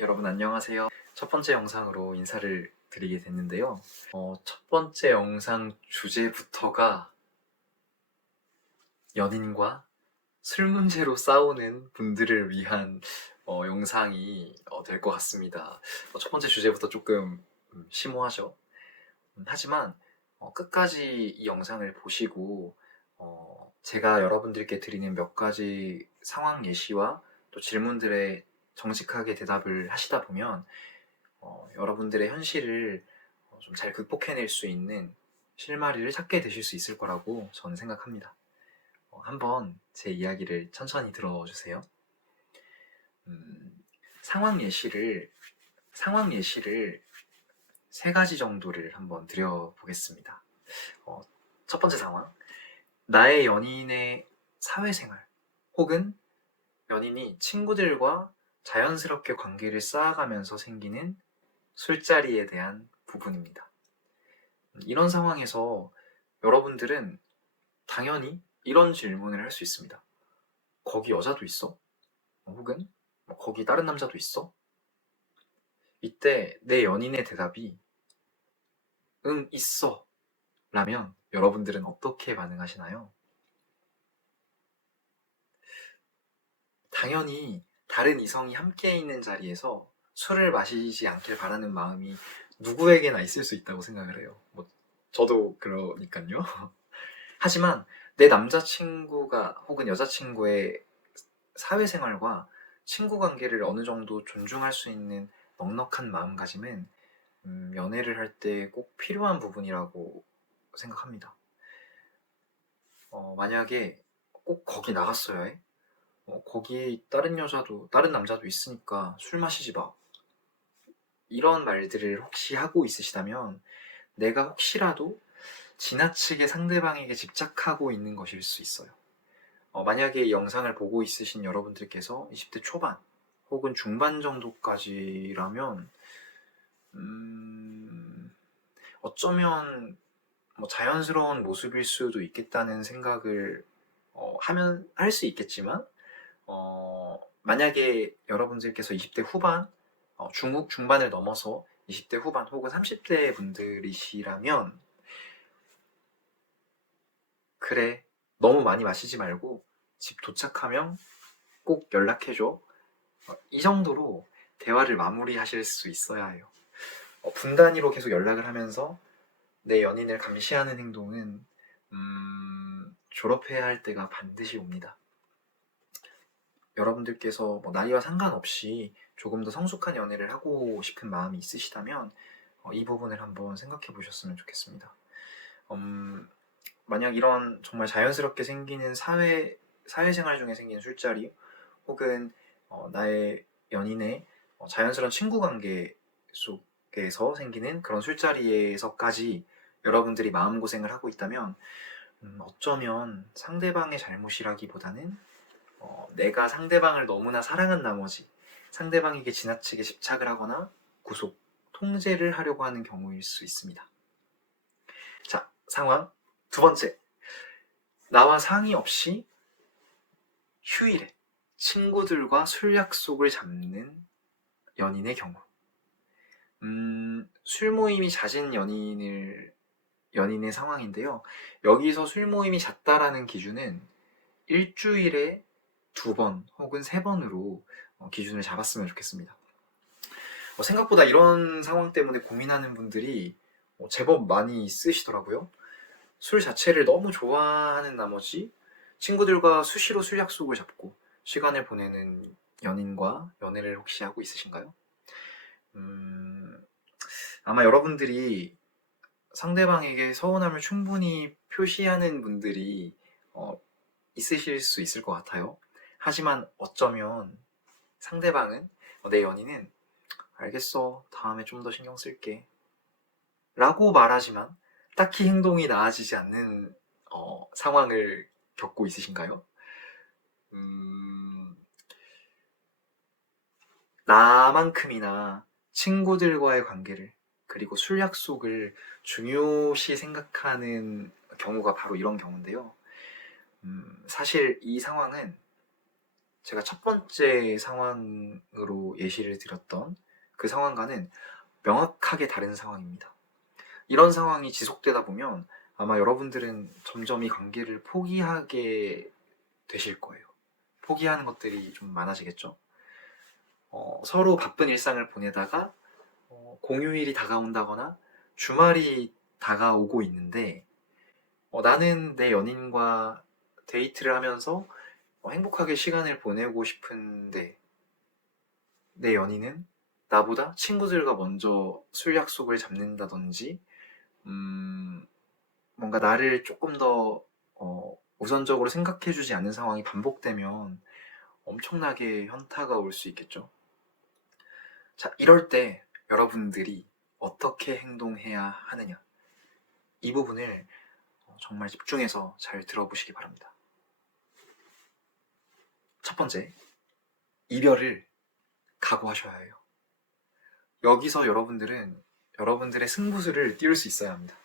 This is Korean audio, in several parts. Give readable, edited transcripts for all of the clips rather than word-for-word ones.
여러분 안녕하세요. 첫 번째 영상으로 인사를 드리게 됐는데요. 첫 번째 영상 주제부터가 연인과 술 문제로 싸우는 분들을 위한 영상이 될 것 같습니다. 첫 번째 주제부터 조금 심오하죠. 하지만 끝까지 이 영상을 보시고 제가 여러분들께 드리는 몇 가지 상황 예시와 또 질문들에 정직하게 대답을 하시다 보면 여러분들의 현실을 좀 잘 극복해낼 수 있는 실마리를 찾게 되실 수 있을 거라고 저는 생각합니다. 한번 제 이야기를 천천히 들어주세요. 음, 상황 예시를 세 가지 정도를 한번 드려보겠습니다. 첫 번째 상황, 나의 연인의 사회생활 혹은 연인이 친구들과 자연스럽게 관계를 쌓아가면서 생기는 술자리에 대한 부분입니다. 이런 상황에서 여러분들은 당연히 이런 질문을 할 수 있습니다. 거기 여자도 있어? 혹은 거기 다른 남자도 있어? 이때 내 연인의 대답이 응, 있어 라면 여러분들은 어떻게 반응하시나요? 당연히 다른 이성이 함께 있는 자리에서 술을 마시지 않길 바라는 마음이 누구에게나 있을 수 있다고 생각을 해요. 저도 그러니까요. 하지만 내 남자친구가 혹은 여자친구의 사회생활과 친구 관계를 어느 정도 존중할 수 있는 넉넉한 마음가짐은 연애를 할 때 꼭 필요한 부분이라고 생각합니다. 만약에 꼭 거기 나갔어야 해? 거기 다른 남자도 있으니까 술 마시지 마. 이런 말들을 혹시 하고 있으시다면 내가 혹시라도 지나치게 상대방에게 집착하고 있는 것일 수 있어요. 만약에 이 영상을 보고 있으신 여러분들께서 20대 초반 혹은 중반 정도까지라면 어쩌면 자연스러운 모습일 수도 있겠다는 생각을 하면 할 수 있겠지만 만약에 여러분들께서 20대 후반, 중반을 넘어서 20대 후반 혹은 30대 분들이시라면 그래, 너무 많이 마시지 말고 집 도착하면 꼭 연락해줘. 이 정도로 대화를 마무리하실 수 있어야 해요. 분 단위로 계속 연락을 하면서 내 연인을 감시하는 행동은 졸업해야 할 때가 반드시 옵니다. 여러분들께서 나이와 상관없이 조금 더 성숙한 연애를 하고 싶은 마음이 있으시다면 이 부분을 한번 생각해 보셨으면 좋겠습니다. 만약 이런 정말 자연스럽게 생기는 사회생활 중에 생기는 술자리 혹은 나의 연인의 자연스러운 친구 관계 속에서 생기는 그런 술자리에서까지 여러분들이 마음고생을 하고 있다면 어쩌면 상대방의 잘못이라기보다는 내가 상대방을 너무나 사랑한 나머지 상대방에게 지나치게 집착을 하거나 구속, 통제를 하려고 하는 경우일 수 있습니다. 자, 상황 두 번째. 나와 상의 없이 휴일에 친구들과 술 약속을 잡는 연인의 경우. 술 모임이 잦은 연인의 상황인데요. 여기서 술 모임이 잦다라는 기준은 일주일에 2번 혹은 3번으로 기준을 잡았으면 좋겠습니다. 생각보다 이런 상황 때문에 고민하는 분들이 제법 많이 있으시더라고요. 술 자체를 너무 좋아하는 나머지 친구들과 수시로 술 약속을 잡고 시간을 보내는 연인과 연애를 혹시 하고 있으신가요? 아마 여러분들이 상대방에게 서운함을 충분히 표시하는 분들이 있으실 수 있을 것 같아요. 하지만 어쩌면 상대방은 내 연인은 알겠어, 다음에 좀 더 신경 쓸게 라고 말하지만 딱히 행동이 나아지지 않는 상황을 겪고 있으신가요? 나만큼이나 친구들과의 관계를 그리고 술 약속을 중요시 생각하는 경우가 바로 이런 경우인데요. 사실 이 상황은 제가 첫 번째 상황으로 예시를 드렸던 그 상황과는 명확하게 다른 상황입니다. 이런 상황이 지속되다 보면 아마 여러분들은 점점 이 관계를 포기하게 되실 거예요. 포기하는 것들이 좀 많아지겠죠. 서로 바쁜 일상을 보내다가 공휴일이 다가온다거나 주말이 다가오고 있는데 나는 내 연인과 데이트를 하면서 행복하게 시간을 보내고 싶은데 내 연인은 나보다 친구들과 먼저 술 약속을 잡는다든지 뭔가 나를 조금 더 우선적으로 생각해주지 않는 상황이 반복되면 엄청나게 현타가 올 수 있겠죠. 자, 이럴 때 여러분들이 어떻게 행동해야 하느냐, 이 부분을 정말 집중해서 잘 들어보시기 바랍니다. 첫 번째, 이별을 각오하셔야 해요. 여기서 여러분들은 여러분들의 승부수를 띄울 수 있어야 합니다.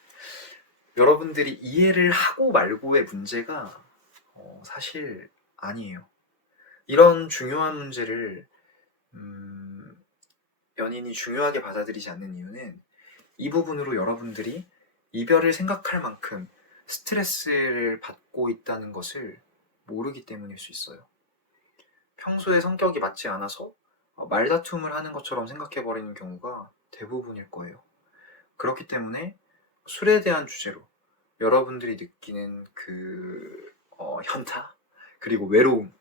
여러분들이 이해를 하고 말고의 문제가 사실 아니에요. 이런 중요한 문제를 연인이 중요하게 받아들이지 않는 이유는 이 부분으로 여러분들이 이별을 생각할 만큼 스트레스를 받고 있다는 것을 모르기 때문일 수 있어요. 평소에 성격이 맞지 않아서 말다툼을 하는 것처럼 생각해버리는 경우가 대부분일 거예요. 그렇기 때문에 술에 대한 주제로 여러분들이 느끼는 그 현타, 그리고 외로움,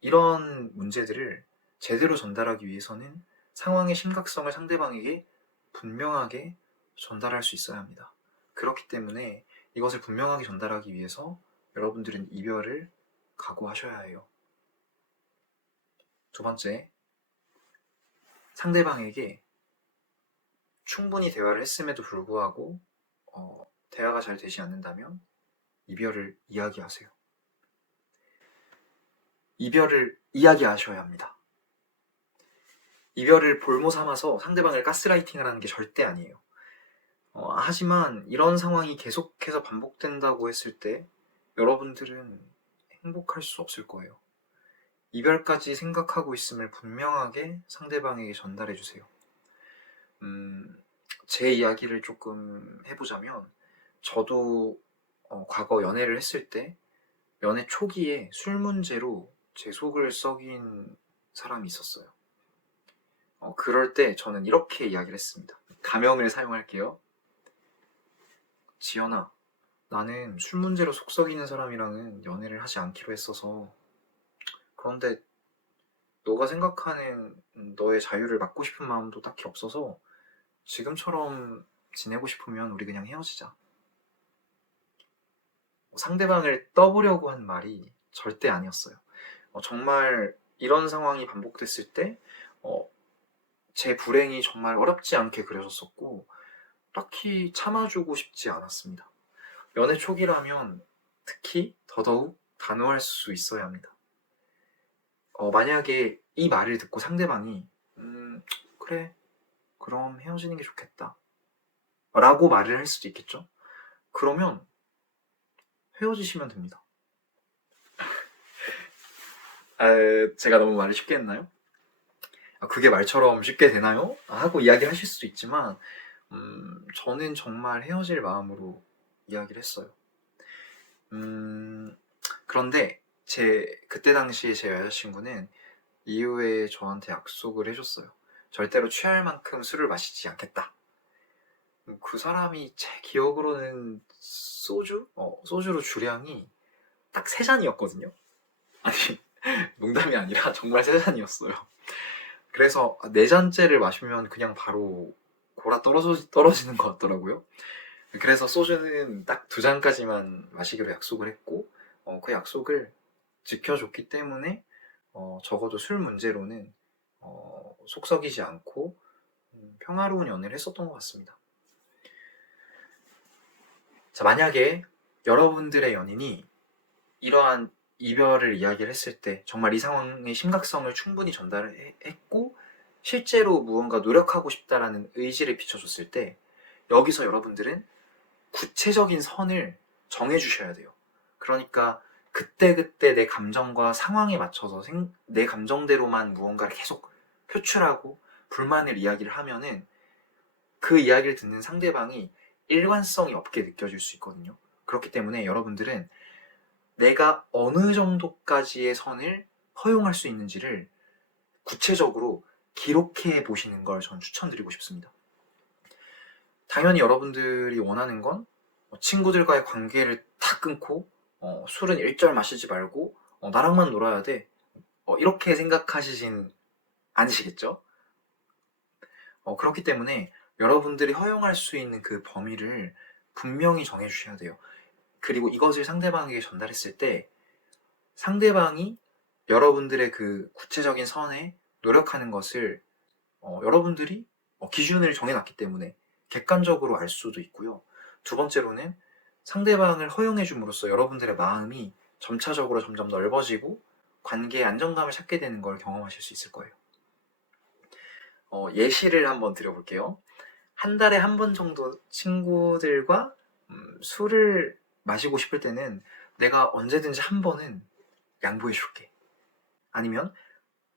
이런 문제들을 제대로 전달하기 위해서는 상황의 심각성을 상대방에게 분명하게 전달할 수 있어야 합니다. 그렇기 때문에 이것을 분명하게 전달하기 위해서 여러분들은 이별을 각오하셔야 해요. 두 번째, 상대방에게 충분히 대화를 했음에도 불구하고 대화가 잘 되지 않는다면 이별을 이야기하세요. 이별을 이야기하셔야 합니다. 이별을 볼모 삼아서 상대방을 가스라이팅을 하는 게 절대 아니에요. 하지만 이런 상황이 계속해서 반복된다고 했을 때 여러분들은 행복할 수 없을 거예요. 이별까지 생각하고 있음을 분명하게 상대방에게 전달해 주세요. 제 이야기를 조금 해보자면, 저도 과거 연애를 했을 때 연애 초기에 술 문제로 제 속을 썩인 사람이 있었어요. 그럴 때 저는 이렇게 이야기를 했습니다. 가명을 사용할게요. 지연아, 나는 술 문제로 속 썩이는 사람이랑은 연애를 하지 않기로 했어서, 그런데 너가 생각하는 너의 자유를 막고 싶은 마음도 딱히 없어서 지금처럼 지내고 싶으면 우리 그냥 헤어지자. 상대방을 떠보려고 한 말이 절대 아니었어요. 정말 이런 상황이 반복됐을 때 제 불행이 정말 어렵지 않게 그려졌었고 딱히 참아주고 싶지 않았습니다. 연애 초기라면 특히 더더욱 단호할 수 있어야 합니다. 만약에 이 말을 듣고 상대방이 그래, 그럼 헤어지는 게 좋겠다 라고 말을 할 수도 있겠죠. 그러면 헤어지시면 됩니다. 제가 너무 말을 쉽게 했나요? 그게 말처럼 쉽게 되나요? 하고 이야기를 하실 수도 있지만 저는 정말 헤어질 마음으로 이야기를 했어요. 그런데 그때 당시에 제 여자친구는 이후에 저한테 약속을 해줬어요. 절대로 취할 만큼 술을 마시지 않겠다. 그 사람이 제 기억으로는 소주로 주량이 딱 3잔이었거든요. 아니, 농담이 아니라 정말 3잔이었어요. 그래서 4잔째를 마시면 그냥 바로 골아 떨어지는 것 같더라고요. 그래서 소주는 딱 2잔까지만 마시기로 약속을 했고 그 약속을 지켜줬기 때문에 적어도 술 문제로는 속 썩이지 않고 평화로운 연애를 했었던 것 같습니다. 자, 만약에 여러분들의 연인이 이러한 이별을 이야기를 했을 때 정말 이 상황의 심각성을 충분히 전달을 했고 실제로 무언가 노력하고 싶다라는 의지를 비춰줬을 때 여기서 여러분들은 구체적인 선을 정해주셔야 돼요. 그러니까 그때그때 내 감정과 상황에 맞춰서 내 감정대로만 무언가를 계속 표출하고 불만을 이야기를 하면은 그 이야기를 듣는 상대방이 일관성이 없게 느껴질 수 있거든요. 그렇기 때문에 여러분들은 내가 어느 정도까지의 선을 허용할 수 있는지를 구체적으로 기록해 보시는 걸 전 추천드리고 싶습니다. 당연히 여러분들이 원하는 건 친구들과의 관계를 다 끊고 술은 일절 마시지 말고 나랑만 놀아야 돼, 이렇게 생각하시진 않으시겠죠? 그렇기 때문에 여러분들이 허용할 수 있는 그 범위를 분명히 정해주셔야 돼요. 그리고 이것을 상대방에게 전달했을 때 상대방이 여러분들의 그 구체적인 선에 노력하는 것을 여러분들이 기준을 정해놨기 때문에 객관적으로 알 수도 있고요. 두 번째로는 상대방을 허용해 줌으로써 여러분들의 마음이 점차적으로 점점 넓어지고 관계의 안정감을 찾게 되는 걸 경험하실 수 있을 거예요. 예시를 한번 드려볼게요. 한 달에 한 번 정도 친구들과 술을 마시고 싶을 때는 내가 언제든지 한 번은 양보해 줄게. 아니면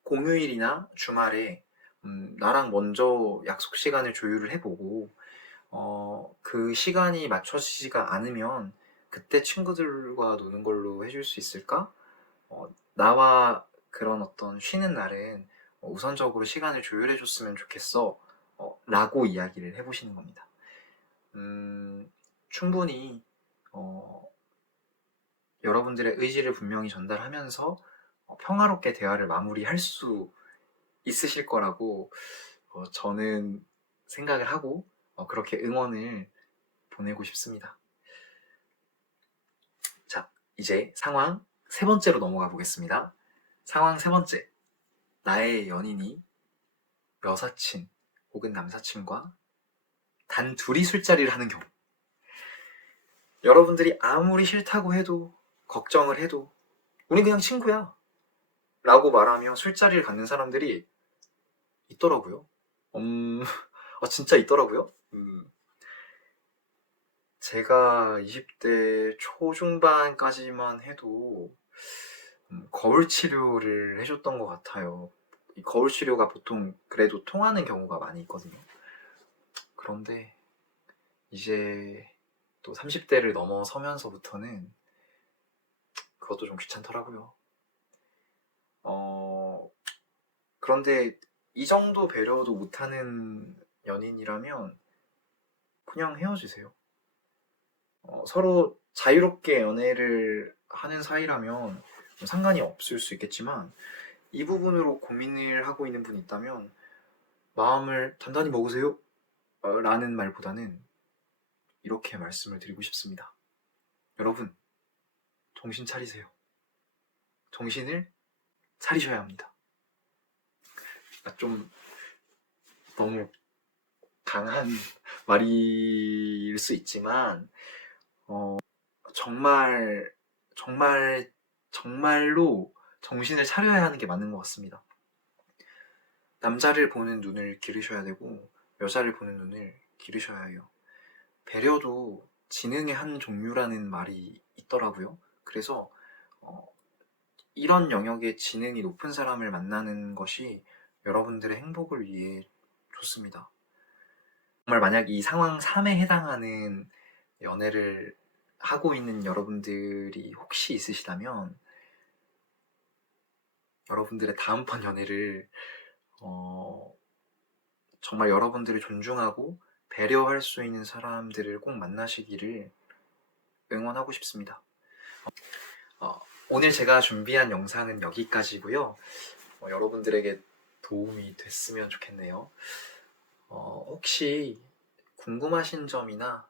공휴일이나 주말에 나랑 먼저 약속 시간을 조율을 해보고 그 시간이 맞춰지지가 않으면 그때 친구들과 노는 걸로 해줄 수 있을까? 나와 그런 어떤 쉬는 날은 우선적으로 시간을 조율해 줬으면 좋겠어, 라고 이야기를 해보시는 겁니다. 충분히 여러분들의 의지를 분명히 전달하면서 평화롭게 대화를 마무리할 수 있으실 거라고 저는 생각을 하고 그렇게 응원을 보내고 싶습니다. 자, 이제 상황 세 번째로 넘어가 보겠습니다. 상황 세 번째. 나의 연인이 여사친 혹은 남사친과 단 둘이 술자리를 하는 경우. 여러분들이 아무리 싫다고 해도 걱정을 해도 우린 그냥 친구야 라고 말하며 술자리를 갖는 사람들이 있더라고요. 진짜 있더라고요. 제가 20대 초중반까지만 해도 거울 치료를 해줬던 것 같아요. 이 거울 치료가 보통 그래도 통하는 경우가 많이 있거든요. 그런데 이제 또 30대를 넘어서면서부터는 그것도 좀 귀찮더라고요. 그런데 이 정도 배려도 못하는 연인이라면 그냥 헤어지세요. 서로 자유롭게 연애를 하는 사이라면 상관이 없을 수 있겠지만 이 부분으로 고민을 하고 있는 분이 있다면 마음을 단단히 먹으세요 라는 말보다는 이렇게 말씀을 드리고 싶습니다. 여러분, 정신 차리세요. 정신을 차리셔야 합니다. 좀 너무 강한 말일 수 있지만 정말로 정신을 차려야 하는 게 맞는 것 같습니다. 남자를 보는 눈을 기르셔야 되고 여자를 보는 눈을 기르셔야 해요. 배려도 지능의 한 종류라는 말이 있더라고요. 그래서 이런 영역의 지능이 높은 사람을 만나는 것이 여러분들의 행복을 위해 좋습니다. 정말 만약 이 상황 3에 해당하는 연애를 하고 있는 여러분들이 혹시 있으시다면 여러분들의 다음번 연애를 정말 여러분들을 존중하고 배려할 수 있는 사람들을 꼭 만나시기를 응원하고 싶습니다. 오늘 제가 준비한 영상은 여기까지고요. 여러분들에게 도움이 됐으면 좋겠네요. 혹시 궁금하신 점이나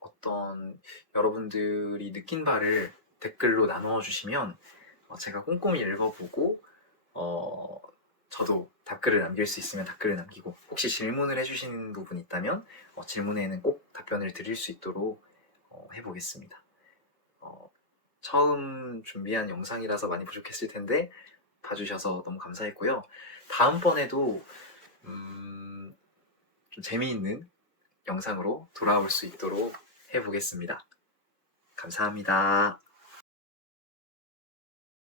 어떤 여러분들이 느낀 바를 댓글로 나누어 주시면 제가 꼼꼼히 읽어보고 저도 답글을 남길 수 있으면 답글을 남기고 혹시 질문을 해주시는 부분이 있다면 질문에는 꼭 답변을 드릴 수 있도록 해보겠습니다. 처음 준비한 영상이라서 많이 부족했을 텐데 봐주셔서 너무 감사했고요. 다음번에도 좀 재미있는 영상으로 돌아올 수 있도록 해보겠습니다. 감사합니다.